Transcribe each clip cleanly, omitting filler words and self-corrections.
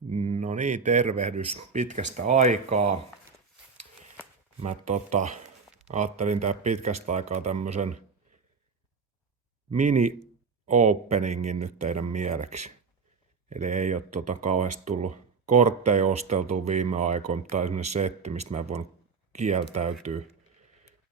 No niin, tervehdys pitkästä aikaa. Mä ajattelin tehdä pitkästä aikaa tämmösen mini-openingin nyt teidän mieleksi. Eli ei oo kauheasti tullut kortteja osteltua viime aikoina, tai semmonen setti, mistä mä en voinut kieltäytyä.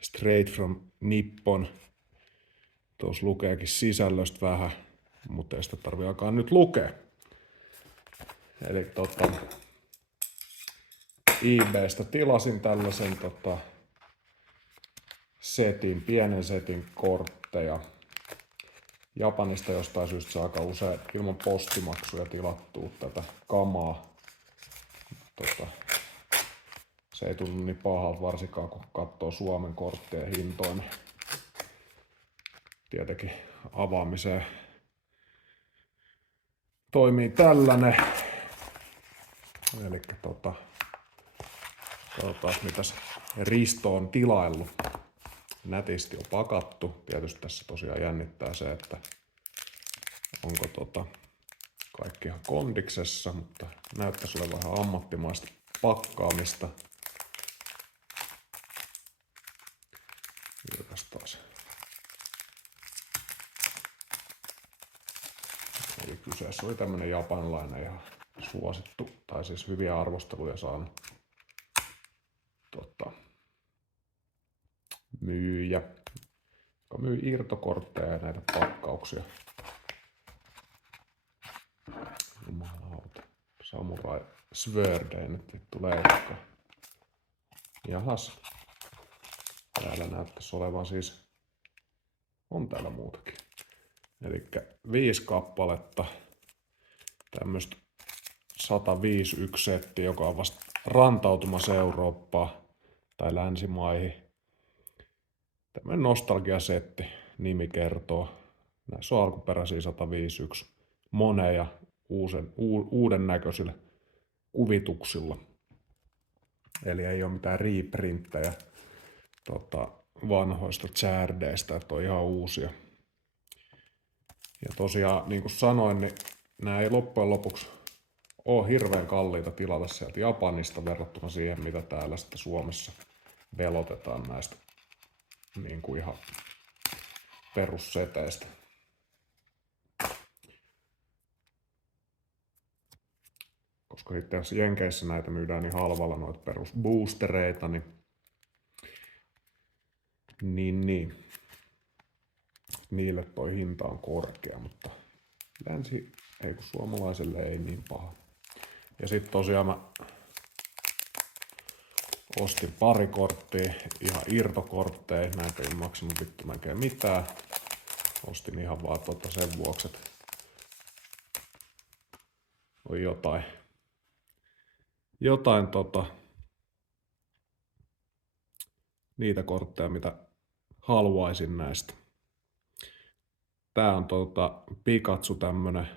Straight from Nippon. Tuossa lukeekin sisällöstä vähän, mutta ei sitä tarvii alkaa nyt lukea. Eli eBaystä tilasin tällaisen setin, pienen setin kortteja. Japanista jostain syystä saa aika usein ilman postimaksuja tilattua tätä kamaa. Se ei tunnu niin pahalta, varsinkaan kun katsoo Suomen korttien hintoina. Tietenkin avaamiseen toimii tällainen. Elikkä katsotaan mitäs Risto on tilaillut. Nätisti on pakattu. Tietysti tässä tosiaan jännittää se, että onko kaikki ihan kondiksessa, mutta näyttäisi olevan vähän ammattimaista pakkaamista. Vilkaistaan. Eli kyseessä oli tämmönen japanilainen ihan suosittu, tai siis hyviä arvosteluja saanut myyjä, joka myy irtokortteja ja näitä pakkauksia. Jumalauta. Samurai Sword ei nyt vittu leikkaa. Jahas. Täällä näyttäisi olevan siis, on täällä muutakin. Elikkä 5 kappaletta tämmöstä 151 setti, joka on vasta rantautumassa Eurooppaan tai länsimaihin. Tämmönen nostalgiasetti, nimi kertoo. Näissä on alkuperäisiä 151 moneja uuden näköisillä kuvituksilla. Eli ei ole mitään reprinttejä vanhoista chardeista, että on ihan uusia. Ja tosiaan, niin kuin sanoin, niin nämä ei loppujen lopuksi ole hirveän kalliita tilata sieltä Japanista verrattuna siihen, mitä täällä sitten Suomessa velotetaan näistä niin kuin ihan perusseteistä. Koska sitten jos Jenkeissä näitä myydään niin halvalla noita perusboostereita, niin niille toi hinta on korkea, mutta ei kun suomalaiselle ei niin paha. Ja sitten tosiaan mä ostin pari korttia, ihan irtokortteja, näitä ei maksanut vittu melkein mitään. Ostin ihan vaan sen vuoksi, että on jotain niitä kortteja, mitä haluaisin näistä. Tää on Pikachu tämmönen,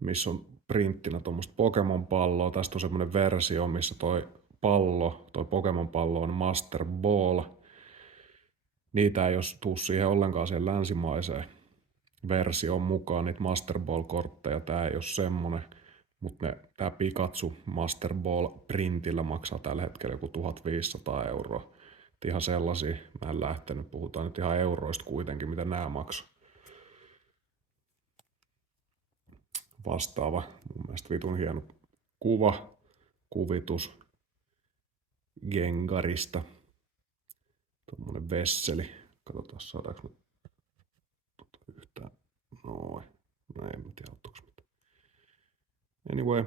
missä on printtinä tuommoista Pokemon-palloa. Tästä on semmonen versio, missä toi Pokemon-pallo on Master Ball. Niitä ei tuu siihen ollenkaan siihen länsimaiseen versioon mukaan, niitä Master Ball-kortteja. Tää ei oo semmonen, mutta tää Pikachu Master Ball printillä maksaa tällä hetkellä joku 1500 €. Ihan sellaisia, mä en lähtenyt, puhutaan nyt ihan euroista kuitenkin, mitä nää maksoi. Vastaava, mun mielestä vitun hieno kuvitus Gengarista. Tuommoinen vesseli. Katsotaan saadaanko me yhtään. Noin. No en tiedä ottuuko mitään. Anyway.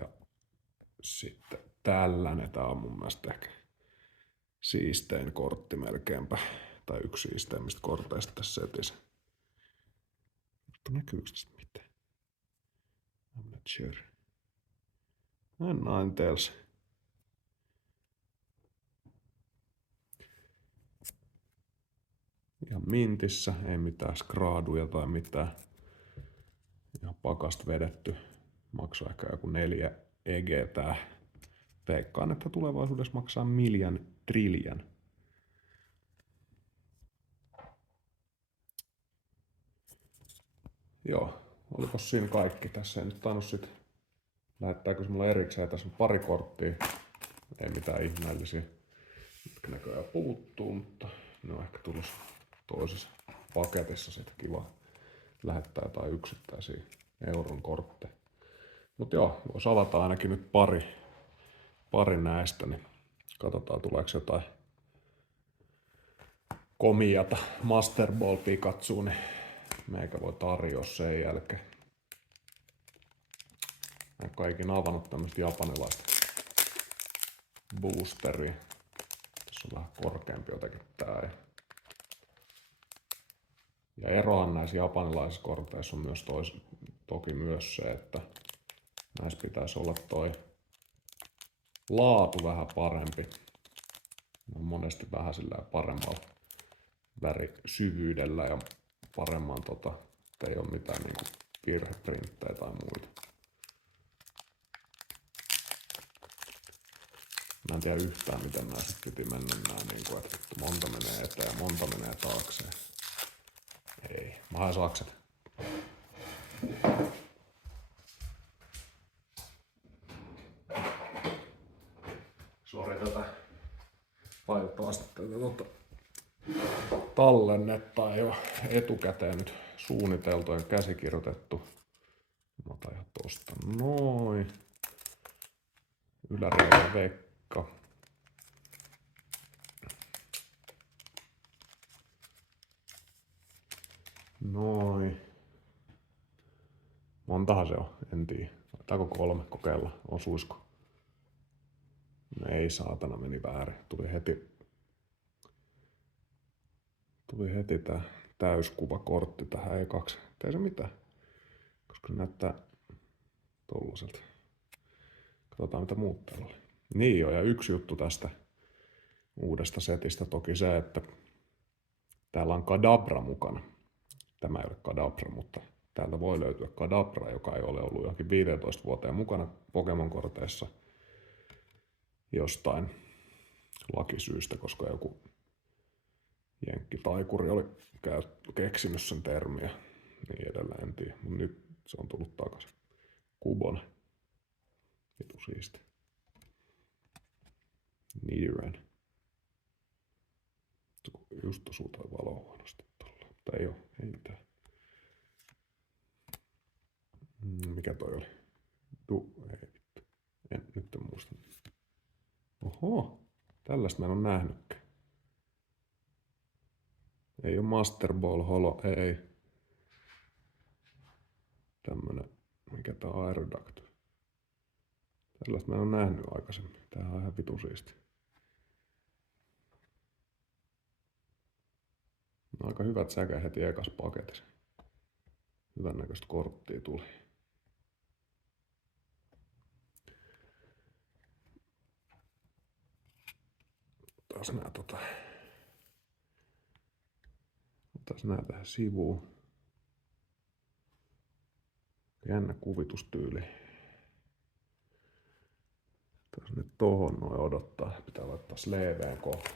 Ja sitten tällainen. Tää on mun mielestä ehkä siistein kortti melkeinpä. Tai yksi siisteimmistä korteista tässä setissä. Mutta näkyykö tässä mitään? I'm not sure. Ninetales. Ihan mintissä, ei mitään skraaduja tai mitään. Ihan pakasta vedetty. Maksaa ehkä joku 4 EG tää. Veikkaan, että tulevaisuudessa maksaa trillion. Joo, Olikos siinä kaikki? Tässä ei nyt tainnut sit... Lähettääkö se mulle erikseen? Tässä on pari korttia. Ei mitään ihmeellisiä. Mitkä näköjään puuttuu, mutta ne on ehkä tulossa toisessa paketissa. Sitten kiva lähettää jotain yksittäisiä euron kortteja. Mut joo, vois avata ainakin nyt pari näistä, niin katsotaan tuleeko jotain komiata Master Ball Pikachua, niin meikä voi tarjoa sen jälkeen. Mä en kaikin avannut tämmöstä japanilaista boosteria. Tässä on vähän korkeampi jotenkin tää. Ja erohan näissä japanilaisissa korteissa on myös toki myös se, että näissä pitäisi olla toi laatu vähän parempi. Ne on monesti vähän sillä paremmalla värisyvyydellä ja paremman ei ole mitään niinku virheprinttejä tai muita. Mä en tiedä yhtään miten nää sit piti mennä nää niinku, että monta menee eteen ja monta menee taakseen. Ei, mä haen sakset. Sori tätä valitettavasti tätä tallennetta ei oo etukäteen nyt suunniteltu ja käsikirjoitettu. Mä otan ihan tosta noin. Yläreijä Vekka. Noin. Montahan se on, en tiedä. Otetaanko 3 kokeilla, osuisko? No ei saatana, meni väärin. Tuli heti tää täyskuvakortti tähän ekaksi. Ei se mitään, koska se näyttää tollaselta. Katsotaan mitä muut täällä oli. Niin joo, ja yksi juttu tästä uudesta setistä toki se, että täällä on Kadabra mukana. Tämä ei ole Kadabra, mutta täältä voi löytyä Kadabra, joka ei ole ollut johonkin 15 vuoteen mukana Pokemon-korteissa jostain lakisyystä, koska joku jenkkitaikuri oli keksinyt sen termiä. Niin edelleen, en tiedä. Mut nyt se on tullut takaisin. Kubone. Vitu siisti. Nidoran. Just osuu toi valo huonosti tuolla. Mutta ei oo, ei mitään. Mikä toi oli? Ei vittu. Nyt en muista. Oho, tällaista mä en oo nähnytkään. Ei oo Master Ball Holo, ei. Tämmönen, mikä tää on Aeroduct. Tällaista mä en oo nähnyt aikaisemmin. Tää on ihan vitu siisti. No, aika hyvät säkä heti ekas paketissa. Hyvän näköistä korttia tuli. Taas nää tähän sivuun. Jännä kuvitustyyli. Taas nyt tohon noin odottaa. Pitää laittaa sleeveen kohta.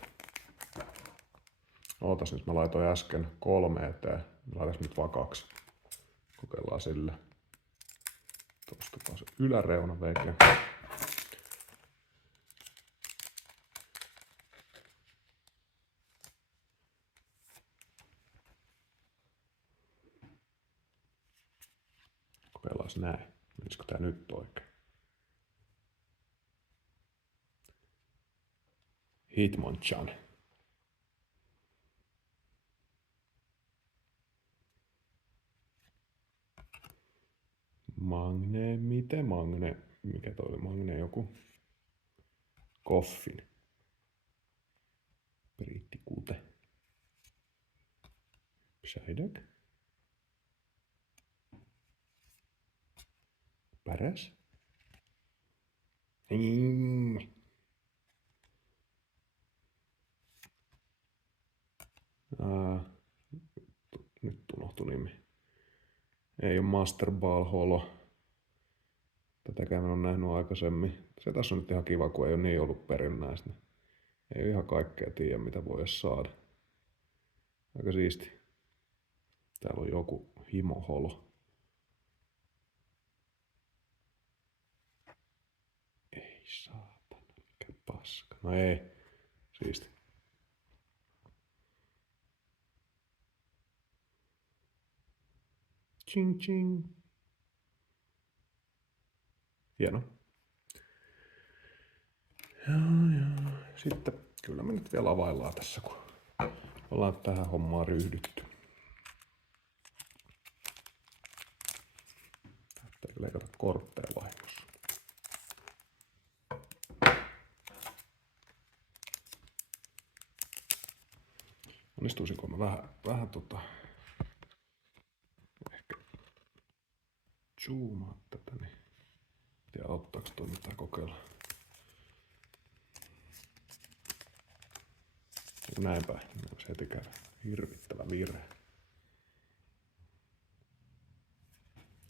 Ootas nyt, mä laitoin äsken 3 eteen. Laitas nyt vaan 2. Kokeillaan sillä. Tuosta taas yläreuna veke. Kokeillaan näin. Menisikö tää nyt oikein? Hitmonchan. Magne, miten Magne? Mikä toi oli? Magne joku? Koffin. Brittikute. Psyduck. Paras. Nyt unohtui nimi. Ei ole Master Ball Holo. Tätäkään en ole nähnyt aikaisemmin. Se tässä on nyt ihan kiva, kun ei ole niin ollut perinnäistä. Ei ihan kaikkea tiedä, mitä voi edes saada. Aika siisti. Täällä on joku himoholo. saatana, mikä paska. No ei, siisti. Ching ching. Hieno. Joo. Sitten kyllä me nyt vielä availlaan tässä, kun ollaan tähän hommaan ryhdytty. Täytyy leikata kortteja vahingossa. Onnistuisinko mä vähän ehkä zoomaa tätä, niin tiedä auttaako toi mitään kokeilla. Näinpä, se heti käy. Hirvittävä virhe.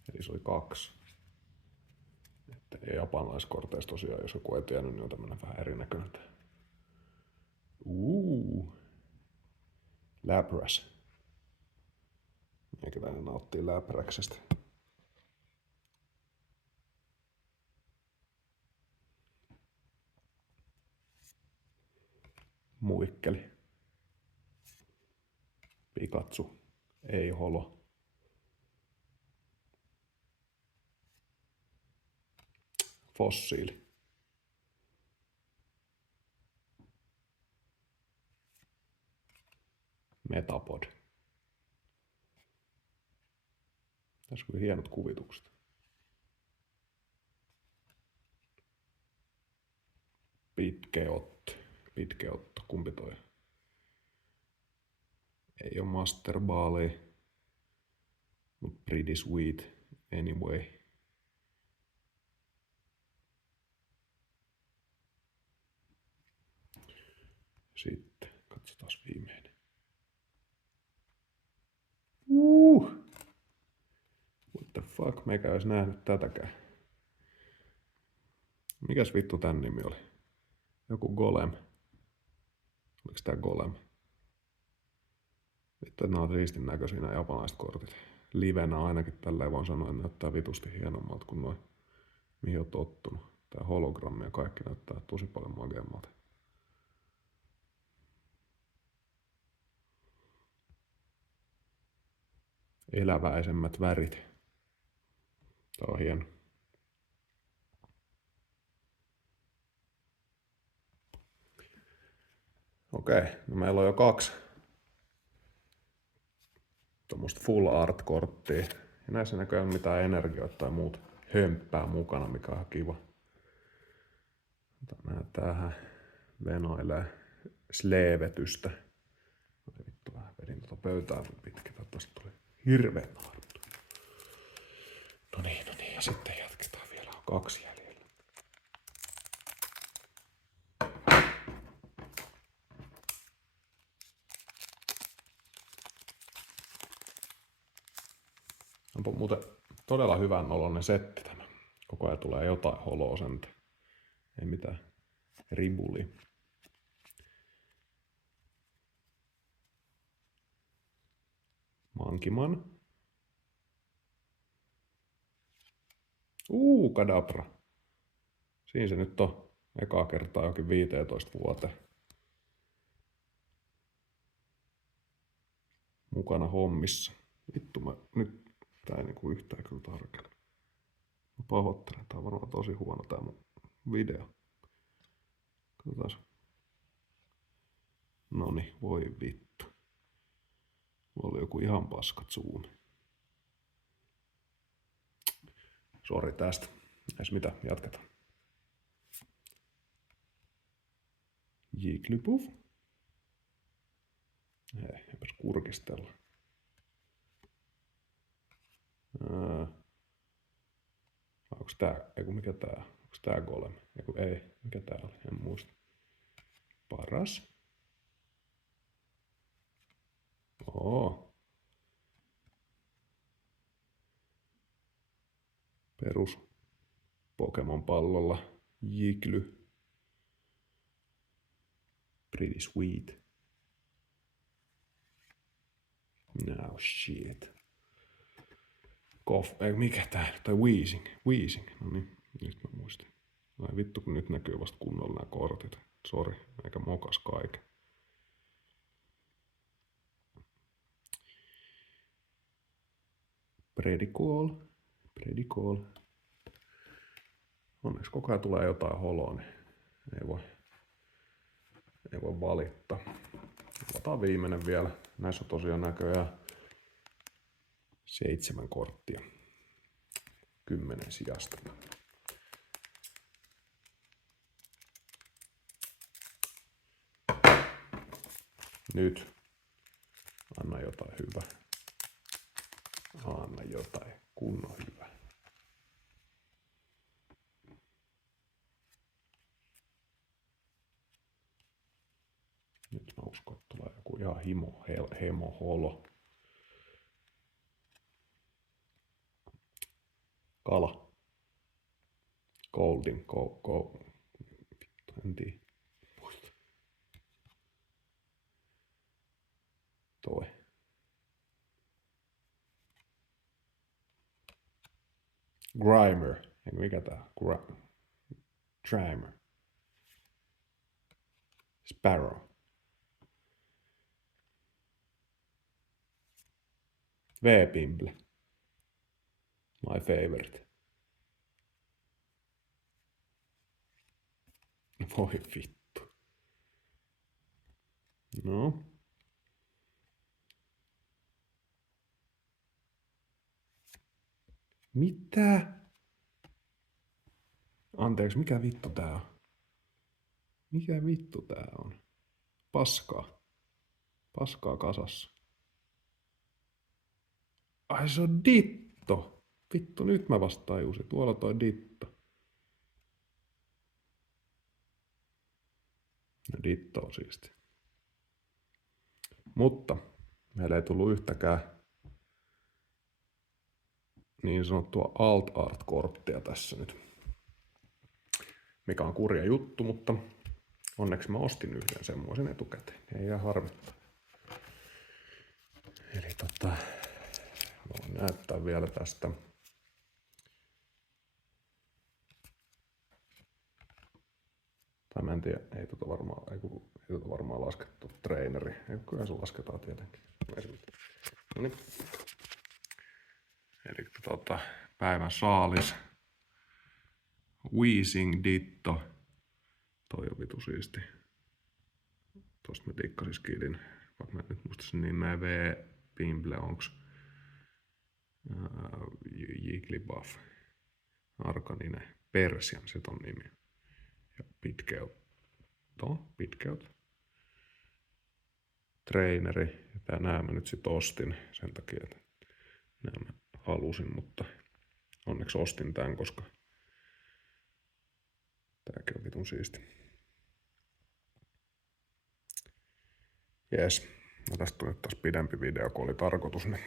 Eli se oli 2. Että japanlaiskorteissa tosiaan, jos joku ei tiennyt, niin on tämmönen vähän erinäköinen. Lapras. Meikäläinen nauttii Lapraksesta. Muikkeli. Pikachu. Ei holo. Fossiili. Metapod. Tässä on hienot kuvitukset. Pitkeotto. Kumpi toi? Ei oo Master Ball, mut pretty sweet anyway. Sitten katsotaan viimeinen. What the fuck, meikä ois nähnyt tätäkään. Mikäs vittu tän nimi oli? Joku Golem. Oliks tää Golem? Vittu, nää on riistin näköisiä nää japanilaiset kortit. Livenä ainakin tälleen voin sanoa, että näyttää vitusti hienommalta kuin noin, mihin on tottunut. Tää hologrammi ja kaikki näyttää tosi paljon makeammalta. Eläväisemmät värit. Tää on hieno. Okei, no meillä on jo 2 tuommoista full art-korttia. Ja näissä näkyy mitään energioita tai muut hömppää mukana, mikä on kiva. Nää tähän venoilee sleevetystä. Vittu, vähän vedin pöytää pitkin. Tästä tuli hirveän naaruttu. No niin, ja sitten jatketaan vielä. On 2 jäljellä. Onpa muuten todella hyvän oloinen setti tämä. Koko ajan tulee jotain holoa sen. Ei mitään ribuli. Mankiman. Kadabra. Siinä se nyt on ekaa kertaa jokin 15 vuoteen. Mukana hommissa. Vittu, nyt tää ei niinku yhtään kyllä tarkella. Mä pahoittelen, tää on varmaan tosi huono tää mun video. Katsotaan. Noni, voi vittu. Mulla oli joku ihan paska zoomi. Sori tästä. Ees mitä, jatketaan. Jigglypuff. Hei, eipäs kurkistella. Onks tää, mikä tää? Onks tää Golem? Ei, mikä tää oli? En muista. Paras. Perus Pokemon pallolla. Jiggly. Pretty sweet. No shit. Mikä tää? Tai Weezing. No niin, nyt mä muistin. Ai vittu, kun nyt näkyy vasta kunnolla nämä kortit. Sori, eikä mokas kaiken. Pretty cool. Onneksi koko ajan tulee jotain holoa, niin ei voi valittaa. Otetaan viimeinen vielä. Näissä on tosiaan näköjään 7 korttia 10 sijasta. Nyt anna jotain hyvää. Anna jotain kunnon hyvää. Nyt mä uskon, että tulee joku ihan hemo holo. Kala. Goldin. Vittu, en tiedä. Toi. Grimer. Eikö mikä tää? Trimer. Sparrow. V-Pimble. My favorite. Voi vittu. No. Mitä? Anteeksi, mikä vittu tää on? Mikä vittu tää on? Paskaa. Paskaa kasassa. Ai se on Ditto. Vittu, nyt mä vasta tajusin. Tuolla toi Ditto. No Ditto on siisti. Mutta meillä ei tullut yhtäkään niin sanottua alt art korttia tässä nyt. Mikä on kurja juttu, mutta onneksi mä ostin yhden semmoisen etukäteen. Ei jää harmittaa. Eli voin näyttää vielä tästä. Tai mä en tiedä, ei tota varmaan laskettu treeneri. Kyllä se lasketaan tietenkin. Noniin. Eli päivän saalis. Weezing Ditto. Toi on vitu siisti. Tosta mä tikkasin skidin. Vaikka mä nyt muista sen nimeä V-Pimble onks Jigglypuff. Arkanine. Persian, se ton nimi. Ja Pitkeut. Traineri. Ja nää mä nyt sit ostin sen takia, että nää mä halusin, mutta onneksi ostin tän, koska tääkin on vitun siisti. Jes. No tästä tuli taas pidempi video, kun oli tarkoitus. Niin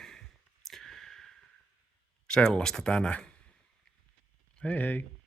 sellaista tänään. Hei hei!